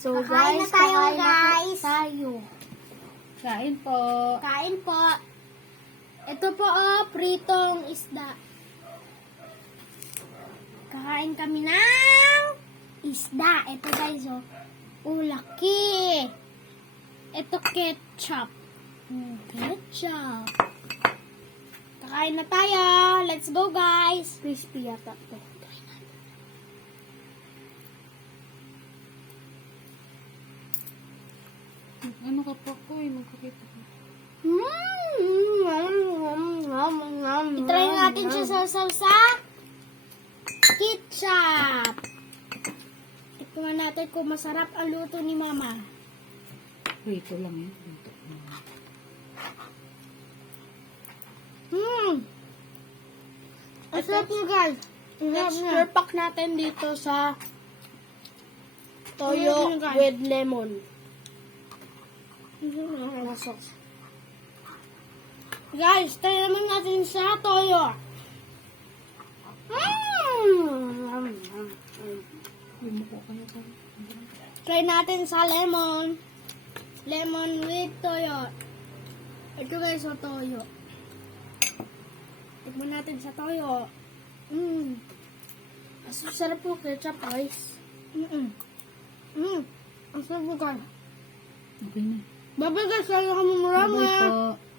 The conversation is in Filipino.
So Kakain na guys, tayo, kakain na po guys. tayo. Kain po. Kain po. Ito po pritong isda. Kakain kami ng isda. Ito guys laki. Ito ketchup. Ketchup. Kakain na tayo. Let's go guys. Crispy yata to. Ano ka po ko? Magkakita ko. I-try natin siya sa ketchup. Tingnan natin kung masarap ang luto ni Mama. Ito lang yun. Ang sarap niyo guys. Let's Stir pack natin dito sa toyo with lemon. sauce. Guys, try naman natin sa toyo. Try natin sa lemon. Lemon with toyo. Ito guys, toyo. Tikman natin sa toyo. Ang sarap po ketchup guys. Ang sarap guys. Okay na. Bye guys, kaya kami marami. Bye po.